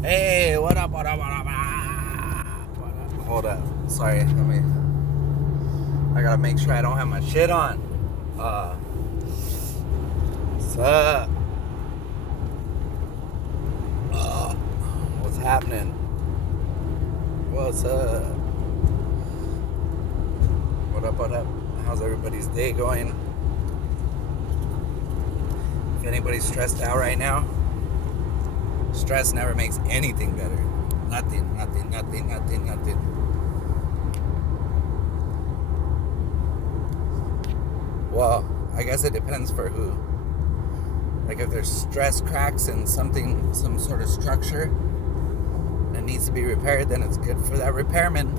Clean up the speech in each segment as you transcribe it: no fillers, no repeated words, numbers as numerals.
Hey, what up, what up, what up, what up? What up? Hold up. Sorry, I gotta make sure I don't have my shit on. What's up? What's happening? What's up? What up, what up? How's everybody's day going? If anybody's stressed out right now, stress never makes anything better. Nothing. Well, I guess it depends for who. Like if there's stress cracks in something, some sort of structure that needs to be repaired, then it's good for that repairman.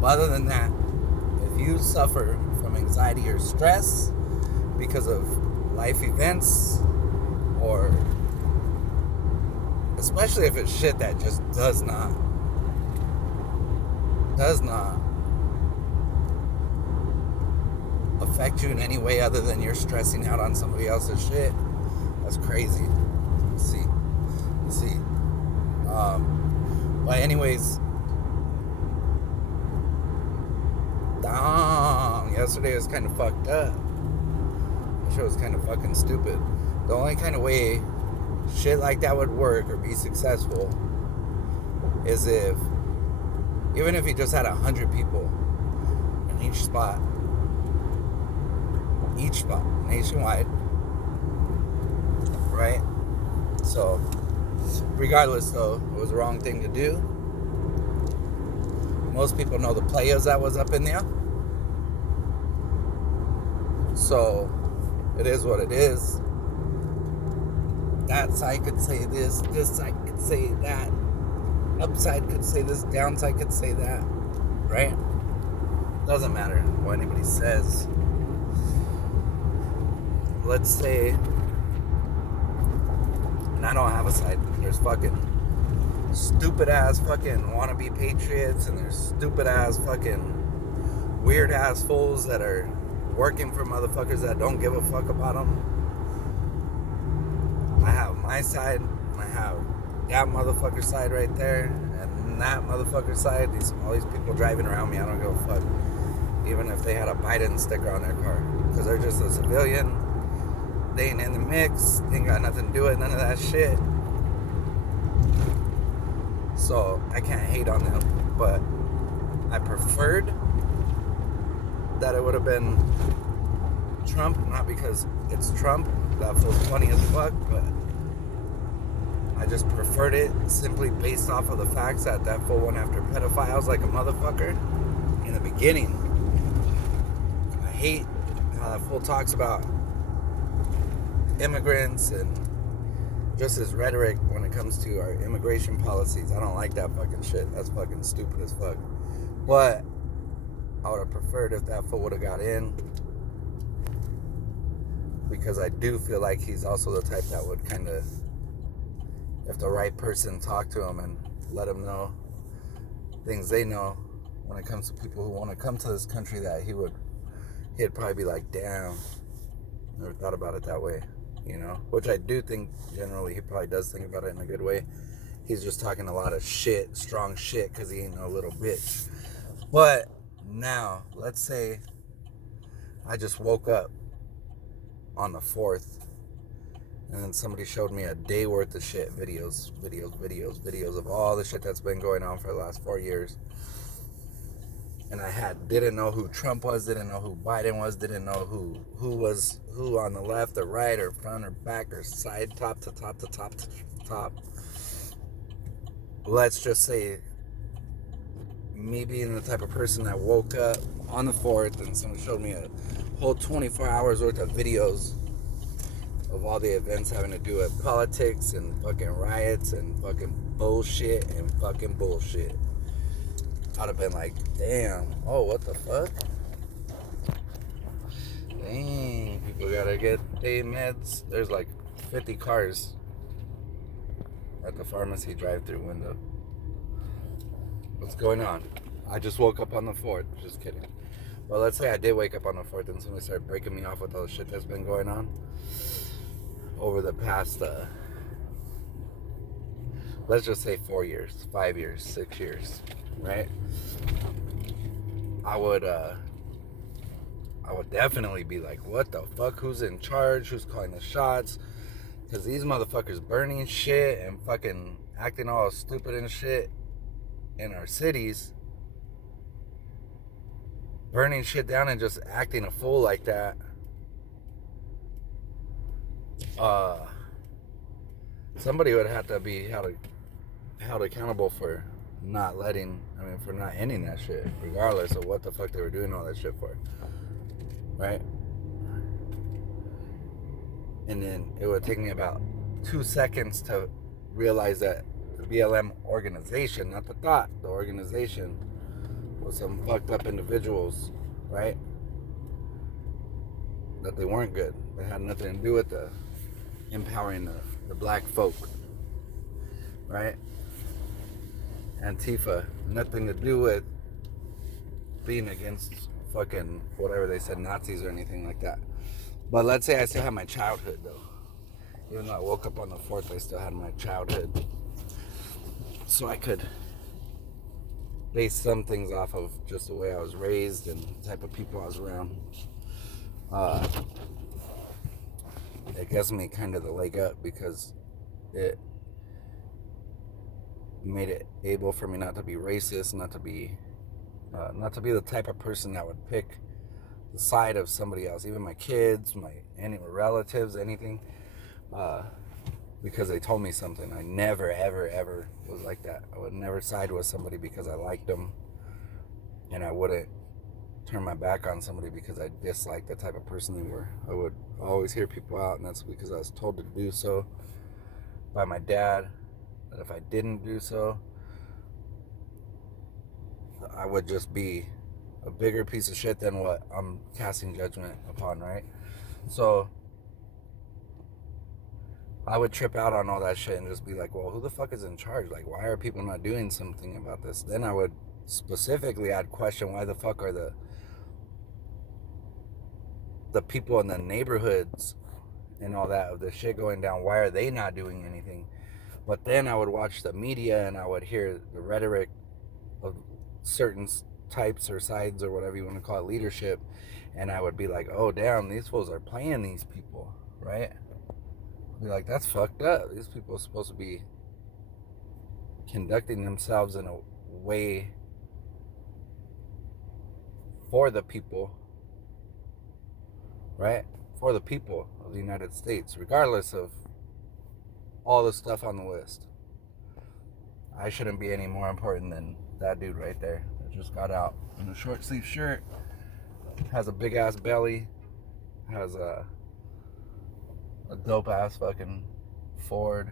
But other than that, if you suffer from anxiety or stress because of life events, or especially if it's shit that just does not affect you in any way other than you're stressing out on somebody else's shit, that's crazy. You see. But anyways, yesterday was kind of fucked up. The show was kind of fucking stupid. The only kind of way shit like that would work or be successful is if, even if you just had 100 people in each spot, nationwide, right? So, regardless though, it was the wrong thing to do. Most people know the players that was up in there. So, it is what it is. That side could say this side could say that, upside could say this, downside could say that, right? Doesn't matter what anybody says. Let's say, and I don't have a side, there's fucking stupid ass fucking wannabe patriots, and there's stupid ass fucking weird ass fools that are working for motherfuckers that don't give a fuck about them. I have my side, I have that motherfucker side right there, and that motherfucker side, all these people driving around me, I don't give a fuck. Even if they had a Biden sticker on their car, because they're just a civilian. They ain't in the mix, ain't got nothing to do with none of that shit. So I can't hate on them, but I preferred that it would have been Trump, not because it's Trump, that feels funny as fuck, but I just preferred it simply based off of the facts that fool went after pedophiles like a motherfucker in the beginning. I hate how that fool talks about immigrants and just his rhetoric when it comes to our immigration policies. I don't like that fucking shit. That's fucking stupid as fuck. But I would have preferred if that fool would have got in, because I do feel like he's also the type that would kind of, if the right person talked to him and let him know things they know when it comes to people who want to come to this country, that he'd probably be like, damn, never thought about it that way, you know? Which I do think generally he probably does think about it in a good way. He's just talking a lot of shit, strong shit, because he ain't no little bitch. But now, let's say I just woke up on the 4th, and then somebody showed me a day worth of shit, videos of all the shit that's been going on for the last 4 years. And I didn't know who Trump was, didn't know who Biden was, didn't know who was who on the left or right or front or back or side, top to top to top to top. Let's just say, me being the type of person that woke up on the 4th and someone showed me a whole 24 hours worth of videos of all the events having to do with politics and fucking riots and fucking bullshit, I'd have been like, damn, oh, what the fuck? Dang, people gotta get their meds. There's like 50 cars at the pharmacy drive-through window. What's going on? I just woke up on the 4th. Just kidding. Well, let's say I did wake up on the 4th and somebody started breaking me off with all the shit that's been going on over the past let's just say 4 years, 5 years, 6 years, right? I would definitely be like, what the fuck? Who's in charge? Who's calling the shots? Because these motherfuckers burning shit and fucking acting all stupid and shit in our cities, burning shit down and just acting a fool like that. Somebody would have to be held accountable for for not ending that shit, regardless of what the fuck they were doing all that shit for, right? And then it would take me about 2 seconds to realize that the BLM organization, not the thought, the organization, was some fucked up individuals, right? That they weren't good. They had nothing to do with the empowering the black folk, right? Antifa, nothing to do with being against fucking whatever they said, Nazis or anything like that. But let's say I still have my childhood, though. Even though I woke up on the 4th, I still had my childhood. So I could base some things off of just the way I was raised and the type of people I was around. It gives me kind of the leg up because it made it able for me not to be racist, not to be the type of person that would pick the side of somebody else, even my kids, any relatives, anything, because they told me something. I never, ever, ever was like that. I would never side with somebody because I liked them, and I wouldn't turn my back on somebody because I disliked the type of person they were. I would always hear people out, and that's because I was told to do so by my dad, that if I didn't do so, I would just be a bigger piece of shit than what I'm casting judgment upon, right? So I would trip out on all that shit and just be like, well, who the fuck is in charge? Like, why are people not doing something about this? Then I would specifically, I'd question why the fuck are the people in the neighborhoods and all that of the shit going down, why are they not doing anything? But then I would watch the media and I would hear the rhetoric of certain types or sides or whatever you want to call it, leadership, and I would be like, oh damn, these fools are playing these people, right? I'd be like, that's fucked up. These people are supposed to be conducting themselves in a way for the people, right? For the people of the United States, regardless of all the stuff on the list. I shouldn't be any more important than that dude right there that just got out in a short sleeve shirt, has a big ass belly, has a dope ass fucking Ford.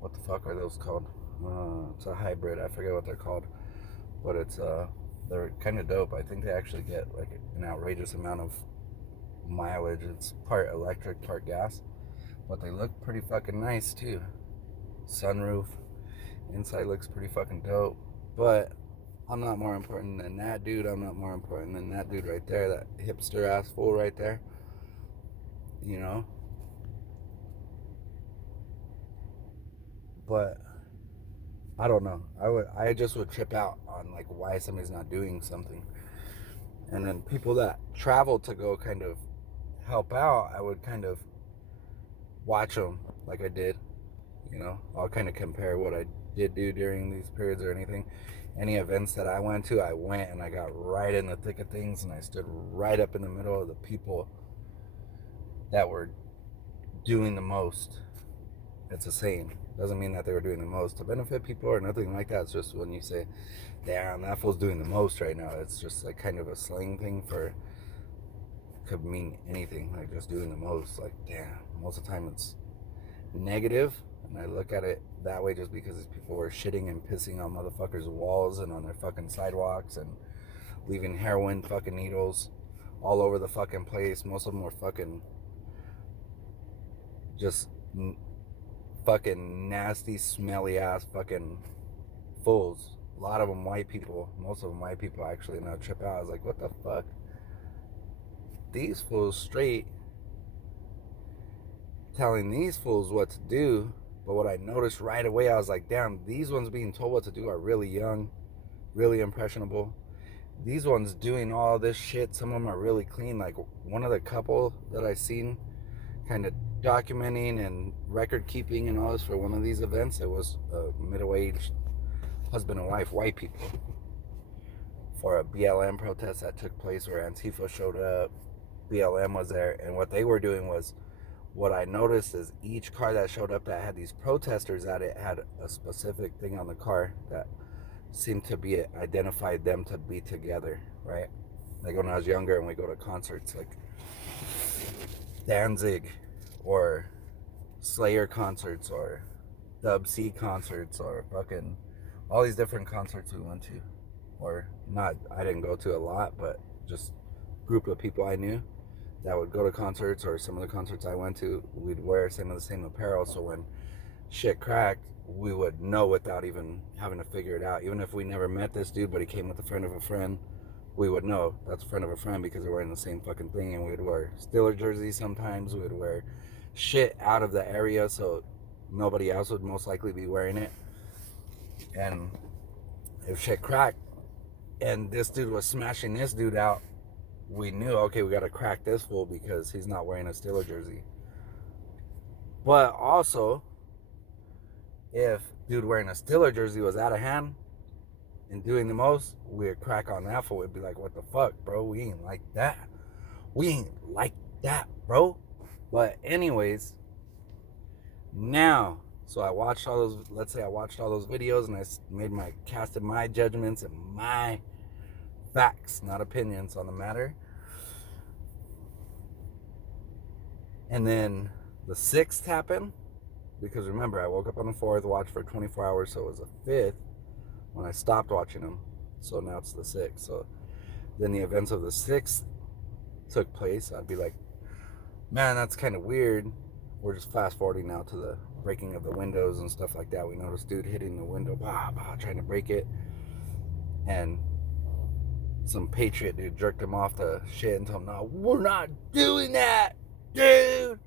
What the fuck are those called? It's a hybrid. I forget what they're called, but they're kind of dope. I think they actually get like an outrageous amount of mileage. It's part electric, part gas, but they look pretty fucking nice too. Sunroof, inside looks pretty fucking dope. But I'm not more important than that dude. I'm not more important than that dude right there, that hipster ass fool right there, you know. But I don't know. I just would trip out on like why somebody's not doing something. And then people that travel to go kind of help out, I would kind of watch them like I did, you know. I'll kind of compare what I did do during these periods or anything. Any events that I went to, I went and I got right in the thick of things, and I stood right up in the middle of the people that were doing the most. It's a saying. Doesn't mean that they were doing the most to benefit people or nothing like that. It's just when you say, damn, that fool's doing the most right now, it's just like kind of a slang thing for, could mean anything, like just doing the most. Like, damn, most of the time it's negative, and I look at it that way just because these people were shitting and pissing on motherfuckers' walls and on their fucking sidewalks and leaving heroin fucking needles all over the fucking place. Most of them were fucking just fucking nasty, smelly ass fucking fools. A lot of them white people. Most of them white people actually. And I trip out. I was like, what the fuck? These fools straight telling these fools what to do, But what I noticed right away, I was like, damn, these ones being told what to do are really young, really impressionable. These ones doing all this shit, some of them are really clean. Like one of the couple that I seen kind of documenting and record keeping and all this for one of these events, it was a middle-aged husband and wife, white people, for a BLM protest that took place where Antifa showed up. BLM was there, and what they were doing was, what I noticed is each car that showed up that had these protesters at it had a specific thing on the car that seemed to be identified them to be together, right? Like when I was younger and we go to concerts like Danzig or Slayer concerts or Dub C concerts or fucking all these different concerts we went to, or not, I didn't go to a lot, but just group of people I knew that would go to concerts, or some of the concerts I went to, we'd wear some of the same apparel, so when shit cracked, we would know without even having to figure it out. Even if we never met this dude, but he came with a friend of a friend, we would know that's a friend of a friend because they're wearing the same fucking thing. And we'd wear Steeler jerseys sometimes. We'd wear shit out of the area so nobody else would most likely be wearing it. And if shit cracked and this dude was smashing this dude out, we knew, okay, we got to crack this fool because he's not wearing a Steeler jersey. But also, if dude wearing a Steeler jersey was out of hand and doing the most, we'd crack on that fool. We'd be like, what the fuck, bro? We ain't like that. We ain't like that, bro. But anyways, now, so I watched all those, let's say I watched all those videos and I casted my judgments and my facts, not opinions on the matter. And then the 6th happened, because remember, I woke up on the 4th, watched for 24 hours, so it was the 5th when I stopped watching them. So now it's the 6th. So then the events of the 6th took place. I'd be like, man, that's kind of weird. We're just fast forwarding now to the breaking of the windows and stuff like that. We noticed dude hitting the window, trying to break it. And some patriot dude jerked him off the shit and told him, no, we're not doing that, dude.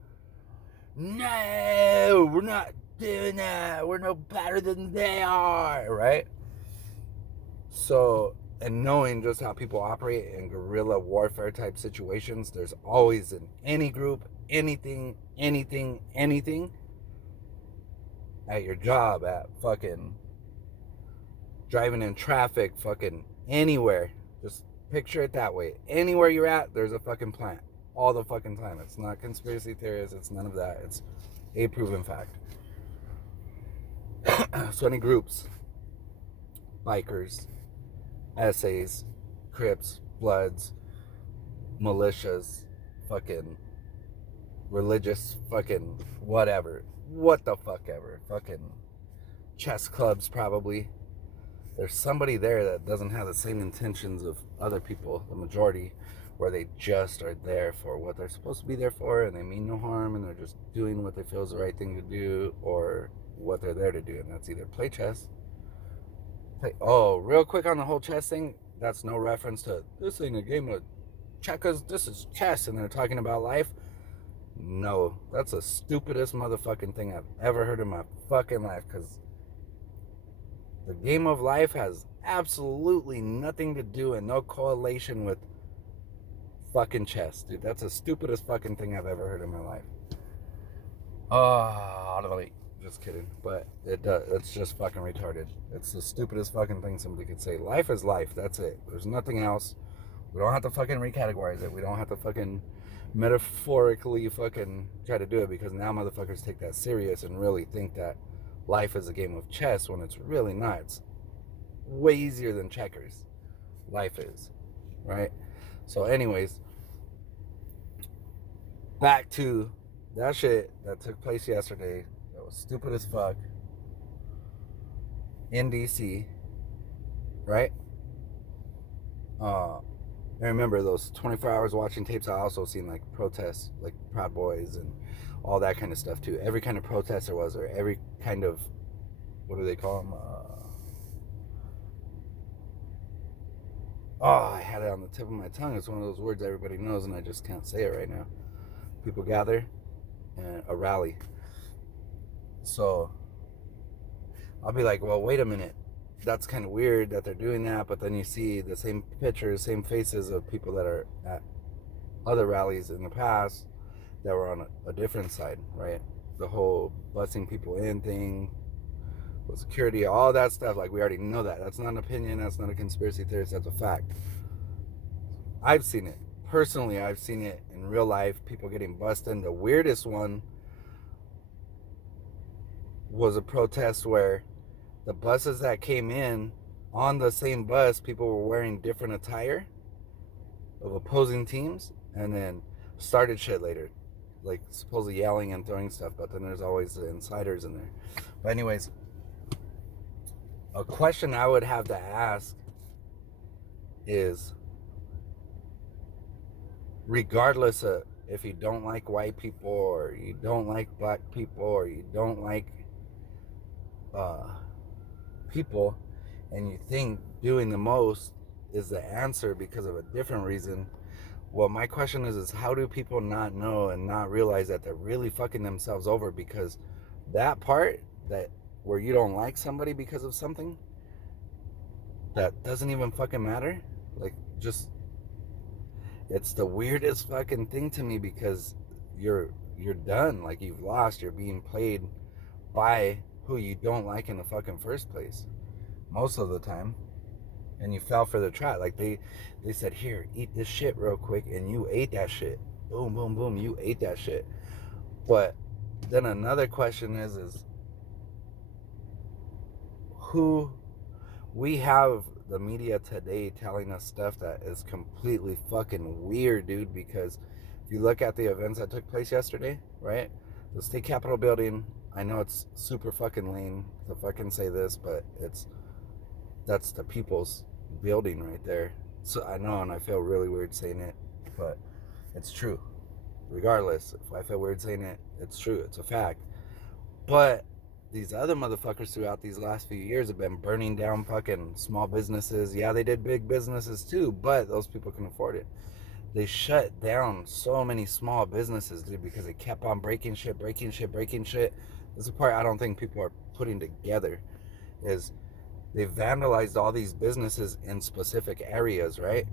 No, we're not doing that. We're no better than they are, right? So, and knowing just how people operate in guerrilla warfare type situations, there's always in any group, anything, at your job, at fucking driving in traffic, fucking anywhere. Just picture it that way. Anywhere you're at, there's a fucking plant. All the fucking time. It's not conspiracy theories. It's none of that. It's a proven fact. So any groups, bikers, SAs, Crips, Bloods, militias, fucking religious, fucking whatever. What the fuck ever. Fucking chess clubs probably. There's somebody there that doesn't have the same intentions of other people, the majority, where they just are there for what they're supposed to be there for, and they mean no harm, and they're just doing what they feel is the right thing to do, or what they're there to do, and that's either play chess. Real quick on the whole chess thing, that's no reference to, this ain't a game of checkers, this is chess, and they're talking about life. No, that's the stupidest motherfucking thing I've ever heard in my fucking life, because the game of life has absolutely nothing to do and no correlation with fucking chess, dude. That's the stupidest fucking thing I've ever heard in my life. Just kidding. But it does. It's just fucking retarded. It's the stupidest fucking thing somebody could say. Life is life. That's it. There's nothing else. We don't have to fucking recategorize it. We don't have to fucking metaphorically fucking try to do it, because now motherfuckers take that serious and really think that life is a game of chess when it's really not. It's way easier than checkers. Life is. Right? So anyways, back to that shit that took place yesterday. That was stupid as fuck. In DC. Right? I remember those 24 hours watching tapes. I also seen like protests, like Proud Boys and all that kind of stuff too. Every kind of protest there was, or every kind of, what do they call them? I had it on the tip of my tongue. It's one of those words everybody knows and I just can't say it right now. People gather and a rally. So I'll be like, well, wait a minute. That's kind of weird that they're doing that. But then you see the same pictures, same faces of people that are at other rallies in the past that were on a different side, right? The whole busing people in thing with security, all that stuff. Like, we already know that. That's not an opinion. That's not a conspiracy theorist. That's a fact. I've seen it. Personally, I've seen it in real life. People getting busted. The weirdest one was a protest where the buses that came in, on the same bus, people were wearing different attire of opposing teams, and then started shit later, like supposedly yelling and throwing stuff. But then there's always the insiders in there. But anyways, a question I would have to ask is, regardless of if you don't like white people, or you don't like black people, or you don't like people, and you think doing the most is the answer because of a different reason, well, my question is how do people not know and not realize that they're really fucking themselves over? Because that part, that where you don't like somebody because of something that doesn't even fucking matter, like, just, it's the weirdest fucking thing to me, because you're done. Like, you've lost. You're being played by who you don't like in the fucking first place, most of the time. And you fell for the trap. Like, they said, here, eat this shit real quick, and you ate that shit. Boom, boom, boom, you ate that shit. But then another question is who, we have the media today telling us stuff that is completely fucking weird, dude, because if you look at the events that took place yesterday, right? The state capitol building, I know it's super fucking lame to fucking say this, but that's the people's building right there. So I know, and I feel really weird saying it, but it's true. Regardless, if I feel weird saying it, it's true. It's a fact. But these other motherfuckers throughout these last few years have been burning down fucking small businesses. Yeah, they did big businesses too, but those people can afford it. They shut down so many small businesses, dude, because they kept on breaking shit. This is the part I don't think people are putting together, is they vandalized all these businesses in specific areas, right?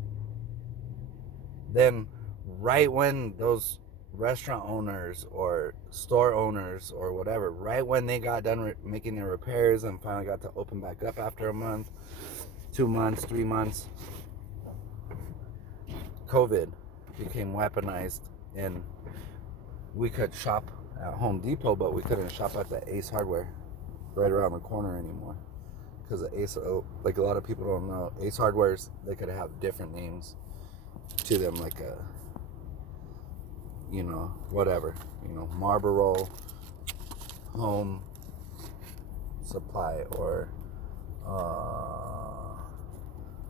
Then, right when those restaurant owners or store owners or whatever, right when they got done making their repairs and finally got to open back up after a month, 2 months, 3 months, COVID became weaponized, and we could shop at Home Depot, but we couldn't shop at the Ace Hardware right around the corner anymore. Because Ace, like a lot of people don't know, Ace Hardwares, they could have different names to them, like a, whatever, Marlboro Home Supply, or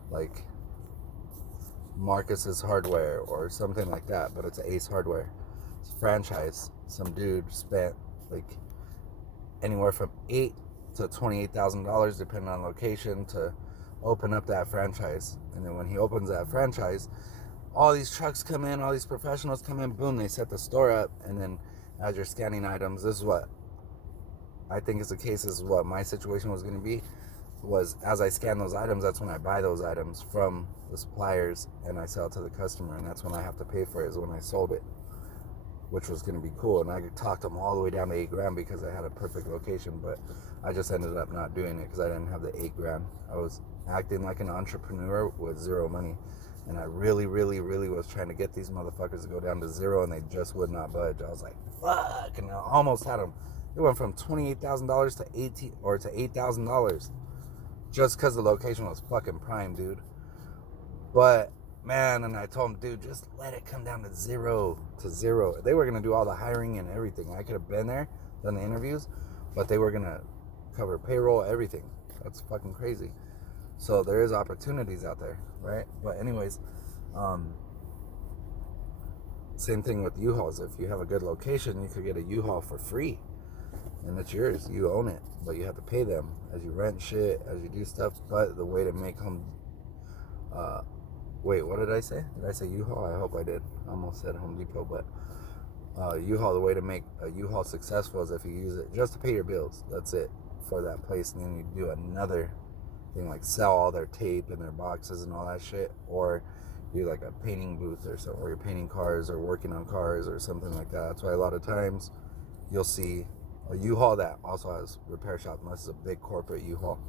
like Marcus's Hardware or something like that, but it's Ace Hardware. It's a franchise. Some dude spent like anywhere from $8,000 to $28,000, depending on location, to open up that franchise. And then when he opens that franchise, all these trucks come in, all these professionals come in, boom, they set the store up. And then as you're scanning items, this is what I think is the case, this is what my situation was going to be, was as I scan those items, that's when I buy those items from the suppliers and I sell it to the customer, and that's when I have to pay for it, is when I sold it, which was going to be cool. And I talked them all the way down to $8,000 because I had a perfect location, but I just ended up not doing it because I didn't have the $8,000. I was acting like an entrepreneur with zero money, and I really, really, really was trying to get these motherfuckers to go down to zero, and they just would not budge. I was like, fuck, and I almost had them. It went from $28,000 to $8,000 just because the location was fucking prime, dude. But man, and I told them, dude, just let it come down to zero. They were gonna do all the hiring and everything. I could have been there, done the interviews, but they were gonna cover payroll, everything. That's fucking crazy. So there is opportunities out there, right? But anyways, same thing with U-Hauls. If you have a good location, you could get a U-Haul for free, and it's yours. You own it, but you have to pay them as you rent shit, as you do stuff. But the way to make home, wait, what did I say? Did I say U-Haul? I hope I did. I almost said Home Depot, but U-Haul, the way to make a U-Haul successful is if you use it just to pay your bills. That's it for that place. And then you do another thing like sell all their tape and their boxes and all that shit, or do like a painting booth or something, or you're painting cars or working on cars or something like that. That's why a lot of times you'll see a U-Haul that also has repair shop, unless it's a big corporate U-Haul.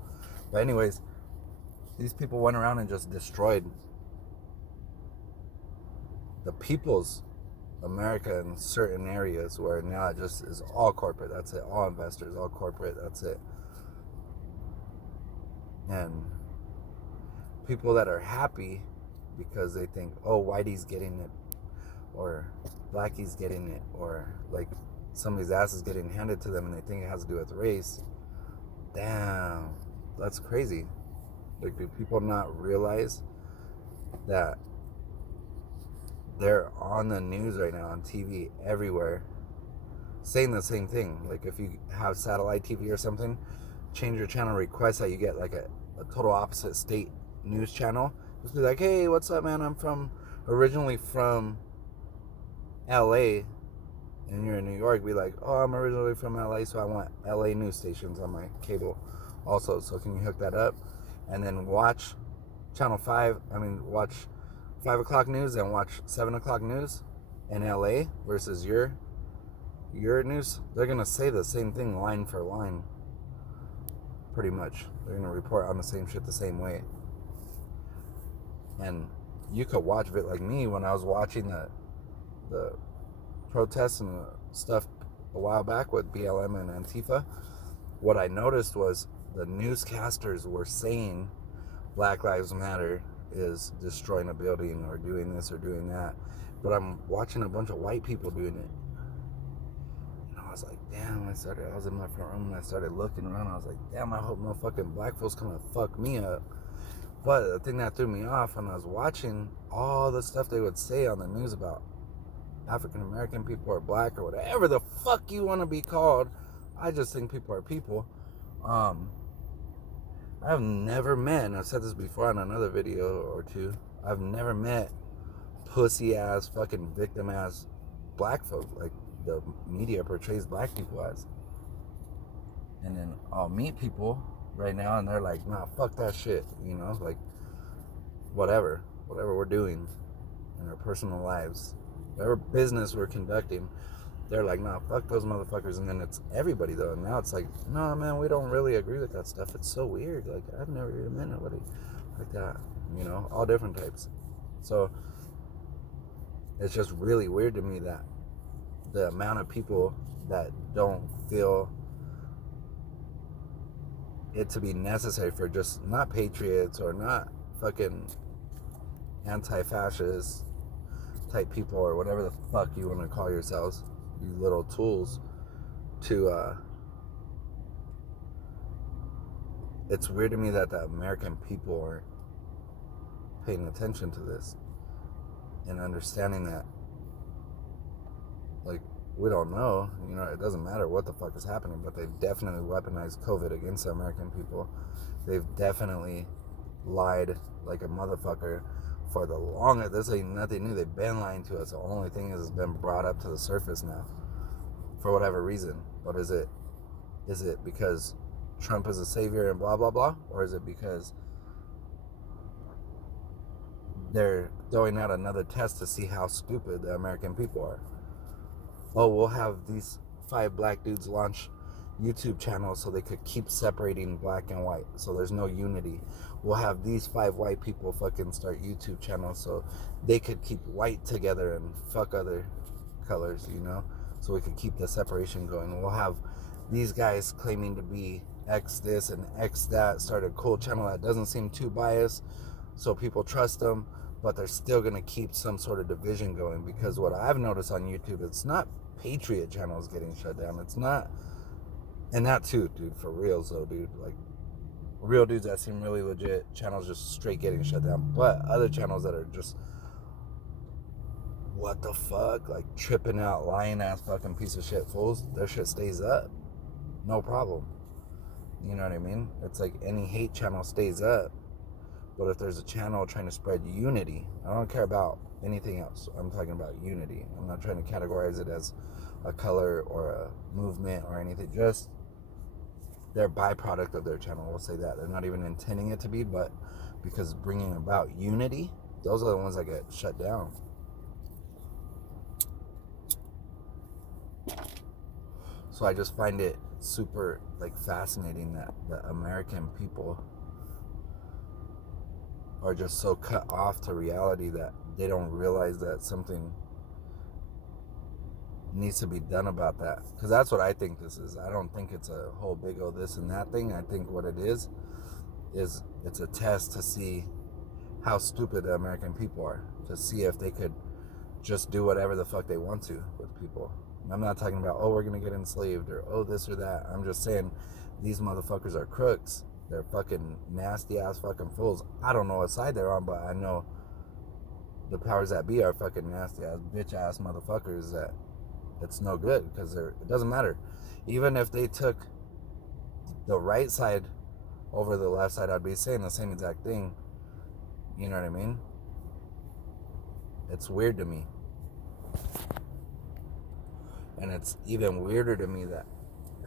But anyways, these people went around and just destroyed the people's America in certain areas, where now it just is all corporate. That's it. All investors, all corporate. That's it. And people that are happy because they think, oh, whitey's getting it, or blackie's getting it, or like somebody's ass is getting handed to them and they think it has to do with race. Damn, that's crazy. Like, do people not realize that they're on the news right now, on TV, everywhere, saying the same thing? Like, if you have satellite TV or something, change your channel, request that you get like a total opposite state news channel. Just be like, hey, what's up, man? I'm originally from LA, and you're in New York. Be like, oh, I'm originally from LA, so I want LA news stations on my cable also. So can you hook that up? And then watch channel 5, watch 5 o'clock news and watch 7 o'clock news in LA versus your news. They're going to say the same thing line for line, pretty much. They're going to report on the same shit the same way. And you could watch it like me when I was watching the protests and stuff a while back with BLM and Antifa. What I noticed was the newscasters were saying Black Lives Matter is destroying a building or doing this or doing that, but I'm watching a bunch of white people doing it, and I was like, damn. I was in my front room and I started looking around. I was like, damn, I hope no fucking black folks come and fuck me up. But the thing that threw me off when I was watching all the stuff they would say on the news about African American people or black or whatever the fuck you want to be called, I just think people are people. I've never met, and I've said this before on another video or two, I've never met pussy ass, fucking victim ass black folk like the media portrays black people as. And then I'll meet people right now and they're like, nah, fuck that shit, like whatever we're doing in our personal lives, whatever business we're conducting, they're like, nah, fuck those motherfuckers. And then it's everybody though, and now it's like, no, man, we don't really agree with that stuff. It's so weird. Like, I've never even met nobody like that, all different types. So it's just really weird to me that the amount of people that don't feel it to be necessary for just not patriots or not fucking anti-fascist type people or whatever the fuck you want to call yourselves, you little tools, to it's weird to me that the American people aren't paying attention to this and understanding that, like, we don't know, it doesn't matter what the fuck is happening, but they've definitely weaponized COVID against the American people. They've definitely lied like a motherfucker for the longest. This ain't nothing new. They've been lying to us. The only thing is it's been brought up to the surface now for whatever reason. But is it because Trump is a savior and blah blah blah, or is it because they're throwing out another test to see how stupid the American people are? Oh, we'll have these 5 black dudes launch YouTube channels so they could keep separating black and white, so there's no unity. We'll have these 5 white people fucking start YouTube channels so they could keep white together and fuck other colors, so we could keep the separation going. We'll have these guys claiming to be X this and X that, start a cool channel that doesn't seem too biased so people trust them, but they're still going to keep some sort of division going. Because what I've noticed on YouTube, it's not patriot channels getting shut down. It's not, and that too, dude, for reals though, dude, like real dudes that seem really legit, channels just straight getting shut down. But other channels that are just, what the fuck, like tripping out, lying ass fucking piece of shit fools, their shit stays up, no problem. You know what I mean? It's like any hate channel stays up. But if there's a channel trying to spread unity, I don't care about anything else. I'm talking about unity. I'm not trying to categorize it as a color or a movement or anything. Just their byproduct of their channel. We'll say that. They're not even intending it to be, but because bringing about unity, those are the ones that get shut down. So I just find it super fascinating that the American people are just so cut off to reality that they don't realize that something needs to be done about that. Because that's what I think this is. I don't think it's a whole big this and that thing. I think what it is it's a test to see how stupid the American people are, to see if they could just do whatever the fuck they want to with people. I'm not talking about, we're gonna get enslaved, or this or that. I'm just saying these motherfuckers are crooks. They're fucking nasty ass fucking fools. I don't know what side they're on, but I know the powers that be are fucking nasty ass bitch ass motherfuckers that it's no good, because it doesn't matter. Even if they took the right side over the left side, I'd be saying the same exact thing. You know what I mean? It's weird to me. And it's even weirder to me that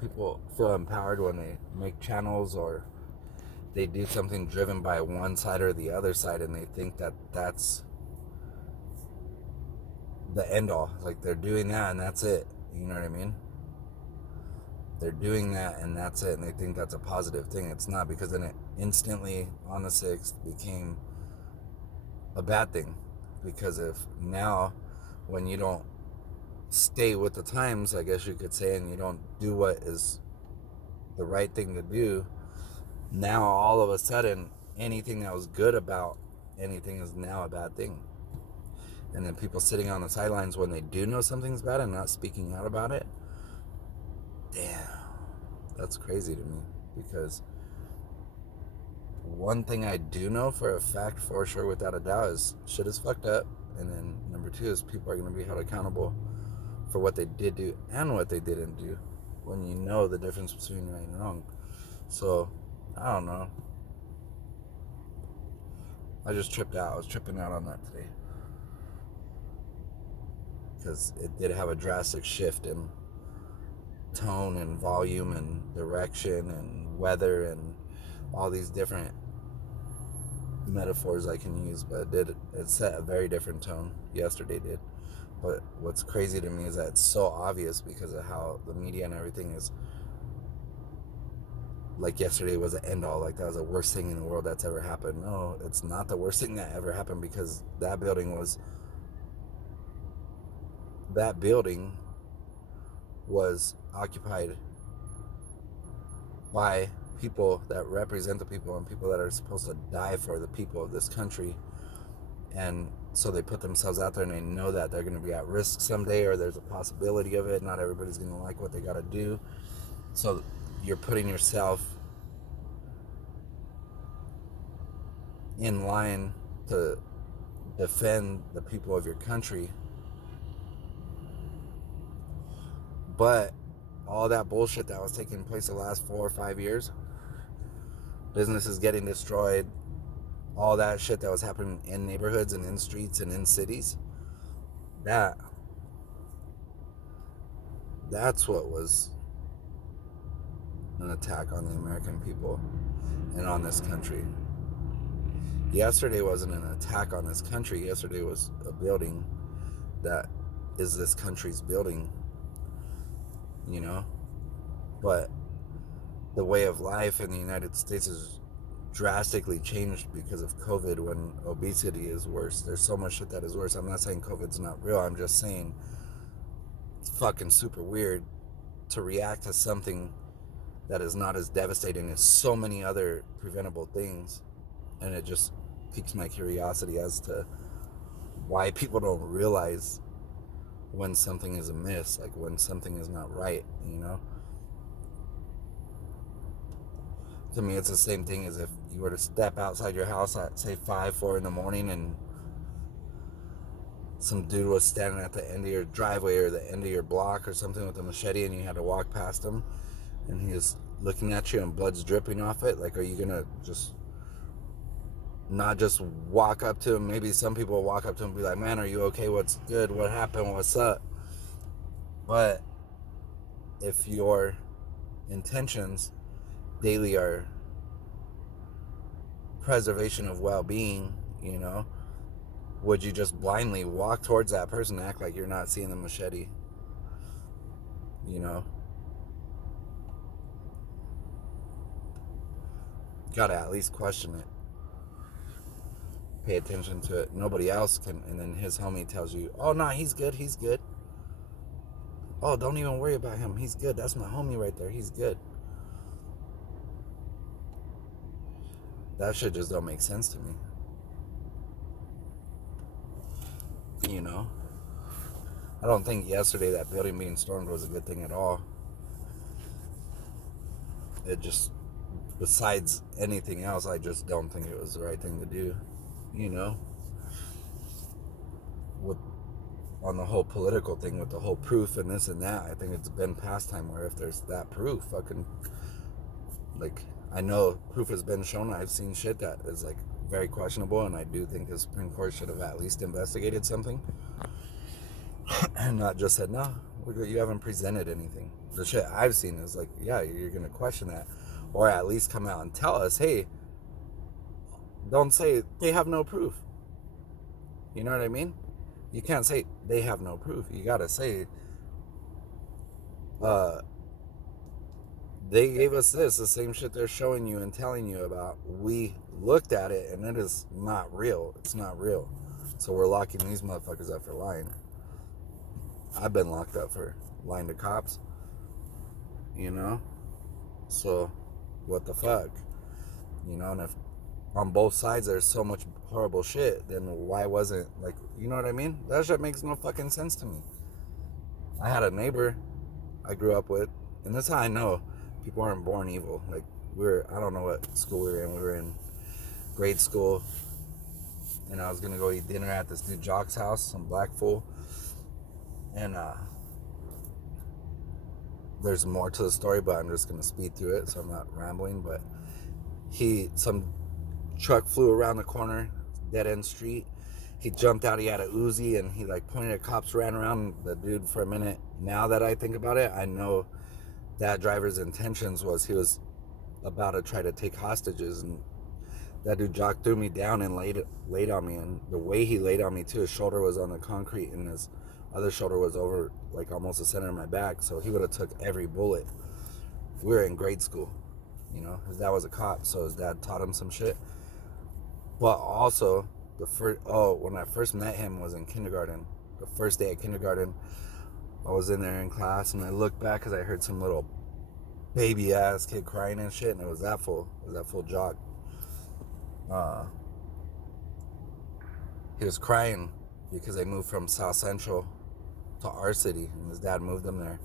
people feel empowered when they make channels or they do something driven by one side or the other side, and they think that that's the end all. Like they're doing that and that's it. You know what I mean? They're doing that and that's it, and they think that's a positive thing. It's not, because then it instantly on the 6th became a bad thing. Because if now, when you don't stay with the times, I guess you could say, and you don't do what is the right thing to do, now all of a sudden anything that was good about anything is now a bad thing. And then people sitting on the sidelines when they do know something's bad and not speaking out about it, damn, that's crazy to me. Because one thing I do know for a fact, for sure, without a doubt, is shit is fucked up. And then number 2 is people are going to be held accountable for what they did do and what they didn't do, when you know the difference between right and wrong. So I don't know, I just tripped out. I was tripping out on that today, because it did have a drastic shift in tone and volume and direction and weather and all these different metaphors I can use, but it set a very different tone. Yesterday did. But what's crazy to me is that it's so obvious because of how the media and everything is. Like yesterday was an end all, like that was the worst thing in the world that's ever happened. No, it's not the worst thing that ever happened, because that building was occupied by people that represent the people and people that are supposed to die for the people of this country. And so they put themselves out there, and they know that they're going to be at risk someday, or there's a possibility of it. Not everybody's going to like what they got to do. So you're putting yourself in line to defend the people of your country. But all that bullshit that was taking place the last 4 or 5 years, businesses getting destroyed, all that shit that was happening in neighborhoods and in streets and in cities, that's what was an attack on the American people and on this country. Yesterday wasn't an attack on this country. Yesterday was a building that is this country's building, you know? But the way of life in the United States is drastically changed because of COVID, when obesity is worse. There's so much shit that is worse. I'm not saying COVID's not real. I'm just saying it's fucking super weird to react to something that is not as devastating as so many other preventable things. And it just piques my curiosity as to why people don't realize when something is amiss, like when something is not right, you know? To me, it's the same thing as if you were to step outside your house at, say, 5, 4 in the morning, and some dude was standing at the end of your driveway or the end of your block or something with a machete, and you had to walk past him, and he was looking at you and blood's dripping off it. Like, are you gonna just not just walk up to him. Maybe some people will walk up to him and be like, man, are you okay? What's good? What happened? What's up? But if your intentions daily are preservation of well-being, would you just blindly walk towards that person and act like you're not seeing the machete? Gotta at least question it. Pay attention to it. Nobody else can. And then his homie tells you, oh, no, he's good. Oh, don't even worry about him. He's good. That's my homie right there. He's good. That shit just don't make sense to me. I don't think yesterday that building being stormed was a good thing at all. It just, besides anything else, I just don't think it was the right thing to do. With on the whole political thing with the whole proof and this and that, I think it's been past time where if there's that proof, fucking, like, I know proof has been shown. I've seen shit that is like very questionable, and I do think the Supreme Court should have at least investigated something and not just said, no, you haven't presented anything. The shit I've seen is like, yeah, you're gonna question that, or at least come out and tell us, hey, don't say they have no proof. You know what I mean? You can't say they have no proof. You gotta say, they gave us this, the same shit they're showing you and telling you about. We looked at it and it is not real. It's not real. So we're locking these motherfuckers up for lying. I've been locked up for lying to cops. So what the fuck? And if on both sides there's so much horrible shit, then why wasn't, like, you know what I mean? That shit makes no fucking sense to me. I had a neighbor I grew up with, and that's how I know people aren't born evil. Like, I don't know what school we were in. We were in grade school, and I was gonna go eat dinner at this dude Jock's house, some black fool. And there's more to the story, but I'm just gonna speed through it, so I'm not rambling. But some truck flew around the corner, dead end street. He jumped out. He had a Uzi, and he like pointed at cops, ran around the dude for a minute. Now that I think about it, I know that driver's intentions was he was about to try to take hostages, and that dude Jock threw me down and laid on me. And the way he laid on me too, his shoulder was on the concrete and his other shoulder was over like almost the center of my back, so he would have took every bullet. We were in grade school. His dad was a cop, so his dad taught him some shit. But also, when I first met him was in kindergarten. The first day of kindergarten, I was in there in class, and I looked back because I heard some little baby ass kid crying and shit, and it was that fool. It was that fool Jock. He was crying because they moved from South Central to our city, and his dad moved them there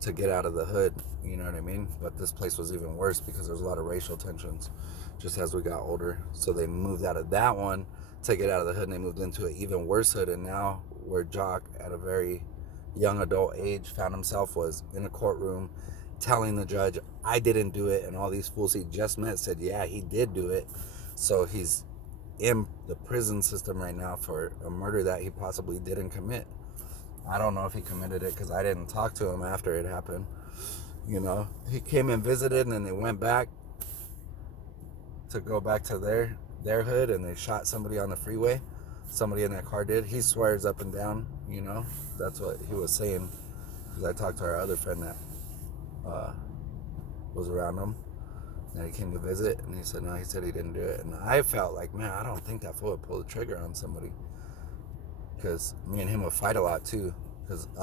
to get out of the hood, you know what I mean? But this place was even worse because there's a lot of racial tensions just as we got older. So they moved out of that one to get out of the hood, and they moved into an even worse hood. And now where Jock, at a very young adult age, found himself was in a courtroom telling the judge, I didn't do it, and all these fools he just met said, yeah, he did do it. So he's in the prison system right now for a murder that he possibly didn't commit. I don't know if he committed it because I didn't talk to him after it happened. He came and visited, and then they went back to go back to their hood, and they shot somebody on the freeway. Somebody in that car did. He swears up and down, that's what he was saying. Because I talked to our other friend that was around him, and he came to visit, and he said no, he said he didn't do it. And I felt like, man, I don't think that fool would pull the trigger on somebody, because me and him would fight a lot too, because other